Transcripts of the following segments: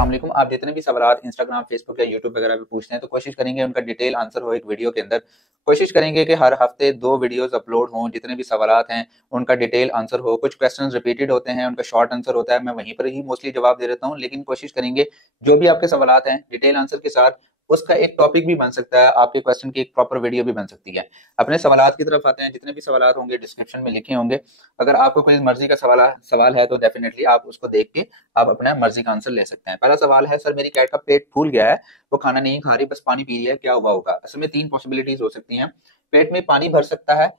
अस्सलाम वालेकुम। आप जितने भी सवालात इंस्टाग्राम, फेसबुक या यूट्यूब वगैरह पे पूछते हैं तो कोशिश करेंगे उनका डिटेल आंसर हो एक वीडियो के अंदर। कोशिश करेंगे कि हर हफ्ते 2 वीडियोस अपलोड हों, जितने भी सवालात हैं उनका डिटेल आंसर हो। कुछ क्वेश्चंस रिपीटेड होते हैं, उनका शॉर्ट आंसर होता है, मैं वहीं पर ही मोस्टली जवाब दे देता हूँ। लेकिन कोशिश करेंगे जो भी आपके सवालात हैं डिटेल आंसर के साथ उसका एक टॉपिक भी बन सकता है, आपके क्वेश्चन की एक प्रॉपर वीडियो भी बन सकती है। अपने सवालात की तरफ आते हैं। जितने भी सवालात होंगे डिस्क्रिप्शन में लिखे होंगे। अगर आपको कोई मर्जी का सवाल है तो डेफिनेटली आप उसको देख के आप अपना मर्जी का आंसर ले सकते हैं। पहला सवाल है, सर मेरी कैट का पेट फूल गया है, वो खाना नहीं खा रही, बस पानी पी लिया है, क्या हुआ होगा? असल में 3 पॉसिबिलिटीज हो सकती हैं। पेट में पानी भर सकता है।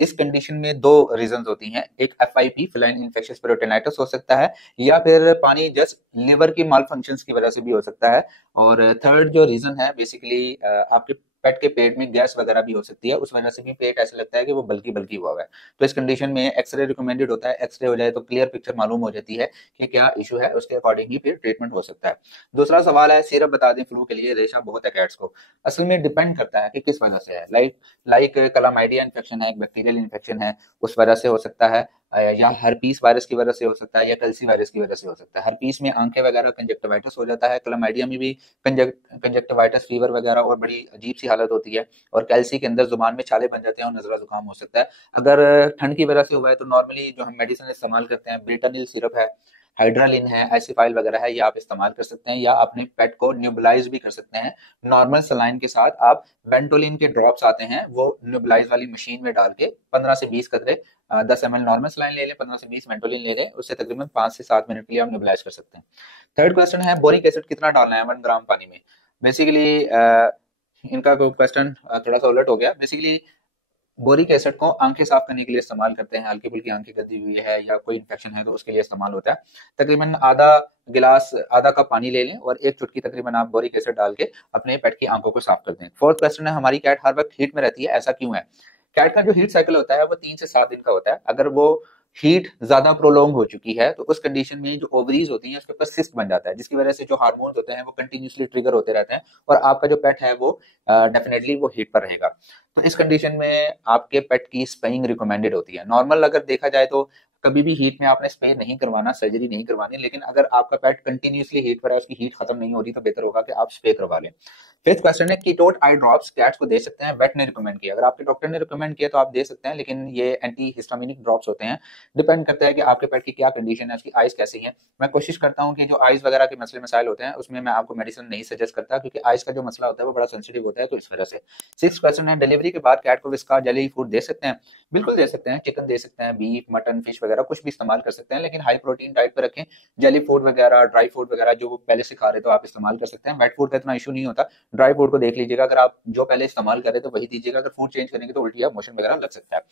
इस कंडीशन में 2 रीजंस होती हैं। एक एफआईपी फिलाइन इन्फेक्शियस पेरिटोनाइटिस हो सकता है, या फिर पानी जस्ट लिवर की माल फंक्शंस की वजह से भी हो सकता है। और थर्ड जो रीजन है बेसिकली आपके पेट के पेट में गैस वगैरह भी हो सकती है, उस वजह से भी पेट ऐसा लगता है कि वो बल्कि बल्कि हुआ है। तो इस कंडीशन में एक्सरे रिकमेंडेड होता है। एक्सरे हो जाए तो क्लियर पिक्चर मालूम हो जाती है कि क्या इशू है, उसके अकॉर्डिंग ही फिर ट्रीटमेंट हो सकता है। दूसरा सवाल है, सिरप बता दें फ्लू के लिए, रेशा बहुत है कैट्स को। असल में डिपेंड करता है कि किस वजह से है। लाइक क्लामाइडिया इन्फेक्शन है, एक बैक्टीरियल इन्फेक्शन है, उस वजह से हो सकता है। या हर्पीस वायरस की वजह से हो सकता है, या कल्सी वायरस की वजह से हो सकता है। हर्पीस में आंखें वगैरह कंजक्टिवाइटिस हो जाता है, क्लामाइडिया में भी कंजक्टिवाइटिस फीवर वगैरह और बड़ी अजीब सी हालत होती है। और कैल्सी के अंदर जुबान में छाले बन जाते हैं और नजला जुकाम हो सकता है। अगर ठंड की वजह से हुआ है तो नॉर्मली जो हम मेडिसिन इस्तेमाल करते हैं, ब्रिटानिल सिरप है, हाइड्रालिन है, एसिफाइल वगैरह है, ये आप इस्तेमाल कर सकते हैं। या अपने पेट को न्यूबलाइज भी कर सकते हैं। नॉर्मल सलाइन के साथ आप वेंटोलिन के ड्रॉप्स आते हैं, वो न्यूबलाइज वाली मशीन में डाल के 15 से 20 कतरे 10 ml नॉर्मल सलाइन ले लें, 15 से 20 वेंटोलिन ले लें, उससे तकरीबन 5 से 7 मिनट के लिए आप न्यूबलाइज कर सकते हैं। थर्ड क्वेश्चन है, बोरिक एसिड कितना डालना है 1 ग्राम पानी में? बेसिकली इनका क्वेश्चन थोड़ा सा उलट हो गया। बेसिकली बोरिक एसिड को आंखें साफ करने के लिए इस्तेमाल करते हैं। हल्की फुल्की आंखें गंदी हुई है या कोई इन्फेक्शन है तो उसके लिए इस्तेमाल होता है। तकरीबन आधा कप पानी ले लें और 1 चुटकी तकरीबन आप बोरिक एसिड डाल के अपने पेट की आंखों को साफ कर दें। फोर्थ क्वेश्चन है, हमारी कैट हर वक्त हीट में रहती है, ऐसा क्यों है? कैट का जो हीट साइकिल होता है वो 3 से 7 दिन का होता है। अगर वो हीट ज्यादा प्रोलॉन्ग हो चुकी है तो उस कंडीशन में जो ओवरीज होती हैं उसके ऊपर सिस्ट बन जाता है, जिसकी वजह से जो हार्मोन्स होते हैं वो कंटिन्यूसली ट्रिगर होते रहते हैं और आपका जो पेट है वो डेफिनेटली वो हीट पर रहेगा। तो इस कंडीशन में आपके पेट की स्पेइंग रिकमेंडेड होती है। नॉर्मल अगर देखा जाए तो कभी भी हीट में आपने स्प्रे नहीं करवाना, सर्जरी नहीं करवानी। लेकिन अगर आपका पेट कंटिन्यूसली हीट पर है, उसकी हीट खत्म नहीं हो रही, तो बेहतर होगा कि आप स्प्रे करवा लें। फिफ्थ क्वेश्चन है, कीटोन आई ड्रॉप्स कैट्स को दे सकते हैं? वेट ने रिकमेंड किया। अगर आपके डॉक्टर ने रिकमेंड किया तो आप दे सकते हैं, लेकिन ये एंटी हिस्टामिनिक ड्रॉप्स होते हैं। डिपेंड करता है कि आपके पेट की क्या कंडीशन है, उसकी आइज कैसी है। मैं कोशिश करता हूँ कि जो आइज वगैरह के मसले मसाइल होते हैं उसमें मैं आपको मेडिसिन नहीं सजेस्ट करता, क्योंकि आइज का जो मसला होता है वो बड़ा सेंसिटिव होता है, तो इस वजह से। सिक्स क्वेश्चन है, डिलीवरी के बाद कैट को विस्का जेली फूड दे सकते हैं? बिल्कुल दे सकते हैं। चिकन दे सकते हैं, बीफ, मटन, फिश वगैरह कुछ भी इस्तेमाल कर सकते हैं, लेकिन हाई प्रोटीन डाइट पे रखें। जेली फूड वगैरह, ड्राई फूड वगैरह जो वो पहले से खा रहे तो आप इस्तेमाल कर सकते हैं। वेट फूड का इतना इशू नहीं होता। ड्राई फूड को देख लीजिएगा, अगर आप जो पहले इस्तेमाल कर रहे तो वही दीजिएगा। अगर फूड चेंज करेंगे तो उल्टी या मोशन वगैरह लग सकता है।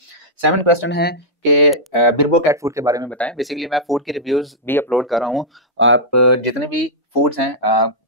सेवन क्वेश्चन है कि बिरबो कैट फूड के बारे में बताएं। बेसिकली मैं फूड की रिव्यूज भी अपलोड कर रहा हूँ। आप जितने भी फूड्स हैं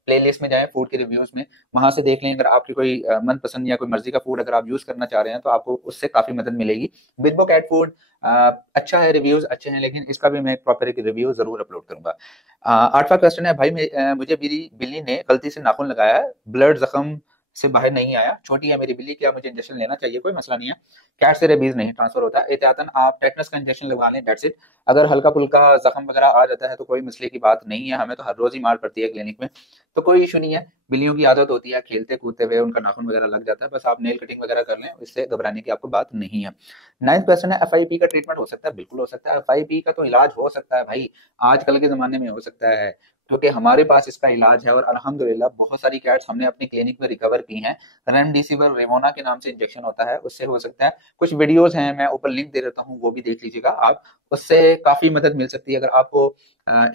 प्लेलिस्ट में जाएं, फूड के रिव्यूज में वहां से देख लें। अगर आपकी कोई मनपसंद या कोई मर्जी का फूड अगर आप यूज करना चाह रहे हैं तो आपको उससे काफी मदद मिलेगी। बिरबो कैट फूड अच्छा है, रिव्यूज अच्छे हैं, लेकिन इसका भी मैं एक प्रॉपर एक रिव्यू जरूर अपलोड करूंगा। आठवां क्वेश्चन है, भाई मुझे मेरी बिल्ली ने गलती से नाखून लगाया है, ब्लड जख्म से बाहर नहीं आया, छोटी है मेरी बिल्ली, क्या मुझे इंजेक्शन लेना चाहिए? कोई मसला नहीं है, कैट से रेबीज नहीं ट्रांसफर होता है। एहतियातन आप टेटनस का इंजेक्शन लगवा लें, दैट्स इट। अगर हल्का फुल्का जख्म वगैरह आ जाता है तो कोई मसले की बात नहीं है, हमें तो हर रोज ही मार पड़ती है क्लिनिक में, तो कोई इशू नहीं है। बिल्लियों की आदत होती है, खेलते कूदते हुए उनका नाखून वगैरह लग जाता है, बस आप नेल कटिंग वगैरह कर लें, इससे घबराने की आपको बात नहीं है। नाइन्थ क्वेश्चन है, एफआईपी का ट्रीटमेंट हो सकता है? बिल्कुल हो सकता है। एफआईपी का तो इलाज हो सकता है भाई, आजकल के जमाने में हो सकता है, क्योंकि हमारे पास इसका इलाज है और अल्हम्दुलिल्लाह बहुत सारी कैट्स हमने अपनी क्लिनिक में रिकवर की हैं। रेमडेसिविर रेमोना के नाम से इंजेक्शन होता है, उससे हो सकता है। कुछ वीडियोस हैं, मैं ऊपर लिंक दे देता हूँ, वो भी देख लीजिएगा आप, उससे काफी मदद मिल सकती है। अगर आपको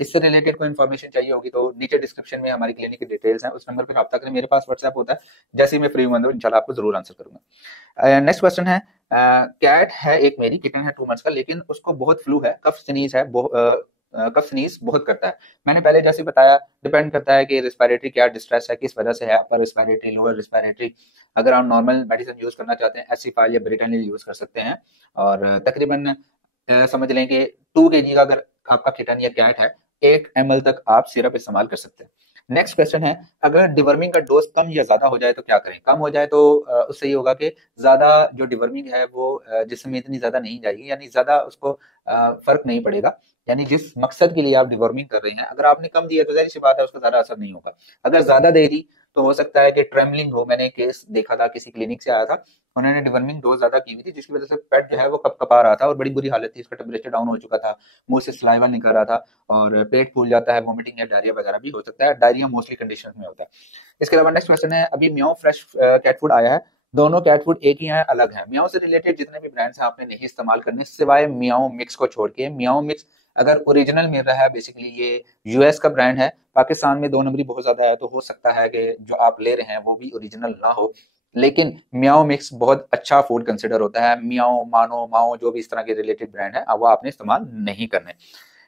इससे रिलेटेड कोई इन्फॉर्मेशन चाहिए होगी तो नीचे डिस्क्रिप्शन में हमारी क्लिनिक की डिटेल्स हैं, उस नंबर पर रब्ता करें। मेरे पास व्हाट्सएप होता है, जैसे ही मैं फ्री हुआ इंशाल्लाह आपको जरूर आंसर करूंगा। नेक्स्ट क्वेश्चन है, कैट है एक मेरी, किटन है 2 मंथ्स का, लेकिन उसको बहुत फ्लू है, कफ स्नीज है, कफ स्नीज बहुत करता है। मैंने पहले जैसे बताया, डिपेंड करता है कि रिस्पायरेटरी क्या डिस्ट्रेस है, किस वजह से है, अपर रिस्पायरेटरी, लोअर रिस्पायरेटरी। अगर आप नॉर्मल मेडिसिन यूज करना चाहते हैं, एसिफाइल या ब्रिटानिल यूज कर सकते हैं। और तकरीबन समझ लें कि 2 kg का अगर आपका किटन या कैट है, 1 ml तक आप सिरप इस्तेमाल कर सकते हैं। नेक्स्ट क्वेश्चन है, अगर डिवर्मिंग का डोज कम या ज्यादा हो जाए तो क्या करें? कम हो जाए तो उससे ये होगा कि ज्यादा जो डिवर्मिंग है वो जिस्म में इतनी ज्यादा नहीं जाएगी, यानी ज्यादा उसको फर्क नहीं पड़ेगा। यानी जिस मकसद के लिए आप डिवॉर्मिंग कर रहे हैं, अगर आपने कम दिया तो जाहिर सी बात है उसका ज्यादा असर नहीं होगा। अगर ज्यादा दे दी तो हो सकता है कि ट्रेमलिंग हो। मैंने केस देखा था, किसी क्लिनिक से आया था, उन्होंने डिवर्मिंग डोज ज्यादा की हुई थी, जिसकी वजह से पेट जो है वो कपकपा रहा था और बड़ी बुरी हालत थी, उसका टेम्परेचर डाउन हो चुका था, मुंह से सलाइवा निकल रहा था और पेट फूल जाता है, वोमिटिंग या डायरिया वगैरह भी हो सकता है। डायरिया मोस्टली कंडीशन में होता है। इसके अलावा नेक्स्ट क्वेश्चन है, अभी म्याओ फ्रेश कैट फूड आया है, दोनों कैट फूड एक ही है अलग है? म्याओ से रिलेटेड जितने भी ब्रांड्स हैं आपने नहीं इस्तेमाल करने, सिवाय म्याओ मिक्स को छोड़ के। म्याओ मिक्स अगर ओरिजिनल मिल रहा है, बेसिकली ये यूएस का ब्रांड है, पाकिस्तान में 2 नंबरी बहुत ज्यादा है, तो हो सकता है कि जो आप ले रहे हैं वो भी ओरिजिनल ना हो, लेकिन म्याओ मिक्स बहुत अच्छा फूड कंसिडर होता है। म्याओ, मानो, माओ जो भी इस तरह के रिलेटेड ब्रांड है वो आपने इस्तेमाल नहीं करने।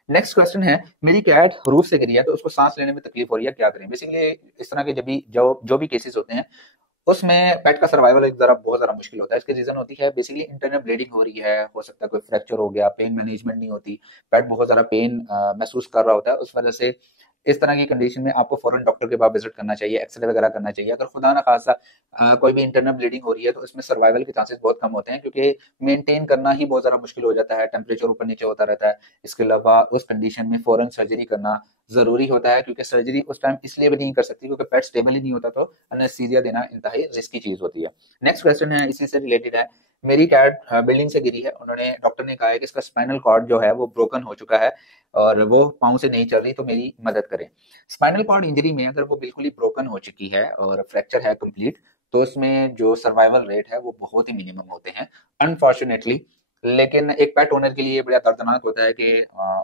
नेक्स्ट क्वेश्चन है, मेरी कैट रूफ से गिरी है तो उसको सांस लेने में तकलीफ हो रही है, क्या करें? बेसिकली इस तरह के जब भी जो भी केसेस होते हैं उसमें पेट का सर्वाइवल एक जरा बहुत ज्यादा मुश्किल होता है। इसकी रीजन होती है बेसिकली इंटरनल ब्लीडिंग हो रही है, हो सकता है कोई फ्रैक्चर हो गया, पेन मैनेजमेंट नहीं होती, पेट बहुत ज्यादा पेन महसूस कर रहा होता है, उस वजह से इस तरह की कंडीशन में आपको फौरन डॉक्टर के पास विजिट करना चाहिए, एक्सरे वगैरह करना चाहिए। अगर खुदा ना खासा कोई भी इंटरनल ब्लीडिंग हो रही है तो इसमें सर्वाइवल के चांसेस बहुत कम होते हैं, क्योंकि मेंटेन करना ही बहुत ज्यादा मुश्किल हो जाता है, टेम्परेचर ऊपर नीचे होता रहता है। इसके अलावा उस कंडीशन में फौरन सर्जरी करना जरूरी होता है, क्योंकि सर्जरी उस टाइम इसलिए भी नहीं कर सकती क्योंकि पेट स्टेबल ही नहीं होता, तो एनेस्थीसिया देना इंतहाई रिस्की चीज होती है। नेक्स्ट क्वेश्चन है, इसी से रिलेटेड है, मेरी कैट बिल्डिंग से गिरी है, उन्होंने डॉक्टर ने कहा है कि इसका स्पाइनल कॉर्ड जो है वो ब्रोकन हो चुका है और वो पाँव से नहीं चल रही, तो मेरी मदद करें। स्पाइनल कॉर्ड इंजरी में अगर वो बिल्कुल ही ब्रोकन हो चुकी है और फ्रैक्चर है कंप्लीट, तो उसमें जो सर्वाइवल रेट है वो बहुत ही मिनिमम होते हैं, अनफॉर्चुनेटली। लेकिन एक पेट ओनर के लिए बड़ा दर्दनाक होता है कि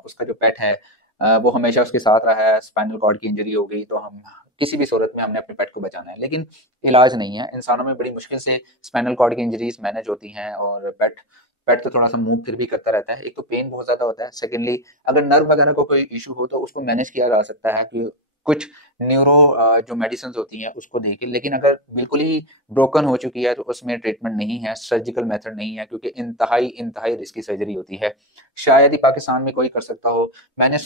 उसका जो पेट है वो हमेशा उसके साथ रहा है, स्पाइनल कॉर्ड की इंजरी हो गई तो हम किसी भी सूरत में हमने अपने पेट को बचाना है, लेकिन इलाज नहीं है। इंसानों में बड़ी मुश्किल से स्पाइनल कॉर्ड की इंजरीज मैनेज होती हैं और पेट पेट तो थोड़ा सा मूव फिर भी करता रहता है। एक तो पेन बहुत ज्यादा होता है, सेकेंडली अगर नर्व वगैरह को कोई इशू हो तो उसको मैनेज किया जा सकता है कि कुछ न्यूरो जो मेडिसिन होती हैं उसको देके, लेकिन अगर बिल्कुल ही ब्रोकन हो चुकी है तो उसमें ट्रीटमेंट नहीं है, सर्जिकल मेथड नहीं है, क्योंकि इंतहाई इंतहाई रिस्की सर्जरी होती है। शायद ही पाकिस्तान में कोई कर सकता हो। मैंने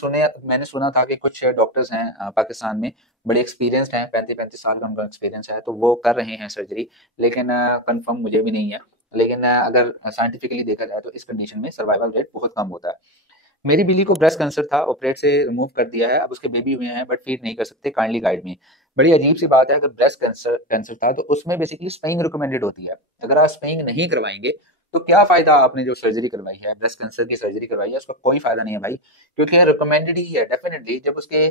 सुना था कि कुछ डॉक्टर्स हैं पाकिस्तान में, बड़े एक्सपीरियंस्ड हैं, 35-35 साल का उनका एक्सपीरियंस है, तो वो कर रहे हैं सर्जरी, लेकिन कंफर्म मुझे भी नहीं है। लेकिन अगर साइंटिफिकली देखा जाए तो इस कंडीशन में सर्वाइवल रेट बहुत कम होता है। मेरी बिल्ली को ब्रेस्ट कैंसर था, ऑपरेट से रिमूव कर दिया है, अब उसके बेबी हुए हैं बट फीड नहीं कर सकते, काइंडली गाइड मी। बड़ी अजीब सी बात है, अगर ब्रेस्ट कैंसर कैंसर था तो उसमें बेसिकली स्पेइंग रिकमेंडेड होती है। अगर आप स्पेइंग नहीं करवाएंगे तो क्या फायदा, आपने जो सर्जरी करवाई है, ब्रेस्ट कैंसर की सर्जरी करवाई है, उसका कोई फायदा नहीं है भाई, क्योंकि रिकमेंडेड ही है डेफिनेटली। जब उसके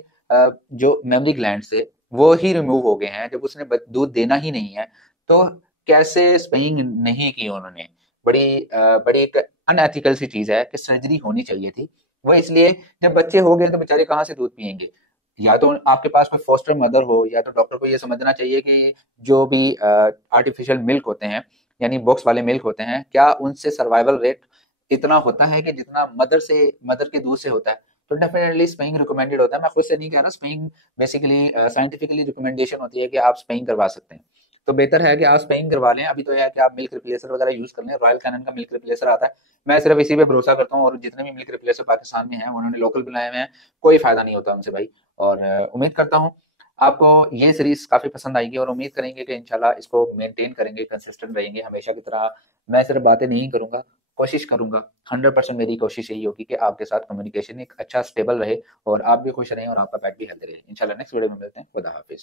जो मेमरी ग्लैंड से वो ही रिमूव हो गए हैं, जब उसने दूध देना ही नहीं है, तो कैसे स्पेइंग नहीं की उन्होंने? बड़ी एक अनएथिकल सी चीज है कि सर्जरी होनी चाहिए थी। वो इसलिए, जब बच्चे हो गए तो बेचारे कहाँ से दूध पियेंगे? या तो आपके पास कोई फोस्टर मदर हो, या तो डॉक्टर को ये समझना चाहिए कि जो भी आर्टिफिशियल मिल्क होते हैं, यानी बॉक्स वाले मिल्क होते हैं, क्या उनसे सर्वाइवल रेट इतना होता है कि जितना मदर के दूध से होता है? तो डेफिनेटली स्पेइंग रिकमेंडेड होता है। मैं खुद से नहीं कह रहा, स्पेइंग बेसिकली साइंटिफिकली रिकमेंडेशन होती है कि आप स्पेइंग करवा सकते हैं। तो बेहतर है कि आप स्पेइंग करवा लें। अभी तो यह है कि आप मिल्क रिप्लेसर वगैरह यूज कर लें, रॉयल कैनन का मिल्क रिप्लेसर आता है, मैं सिर्फ इसी पे भरोसा करता हूँ। और जितने भी मिल्क रिप्लेसर पाकिस्तान में हैं उन्होंने लोकल बनाए हुए हैं, कोई फायदा नहीं होता उनसे भाई। और उम्मीद करता हूँ आपको ये सीरीज काफी पसंद आएगी और उम्मीद करेंगे कि इंशाल्लाह इसको मेंटेन करेंगे, कंसिस्टेंट रहेंगे हमेशा की तरह। मैं सिर्फ बातें नहीं करूंगा, कोशिश करूंगा, 100% मेरी कोशिश यही होगी कि आपके साथ कम्युनिकेशन एक अच्छा स्टेबल रहे और आप भी खुश रहें और आपका पेट भी हेल्दी रहे। इंशाल्लाह नेक्स्ट वीडियो में मिलते हैं। खुदा हाफिज।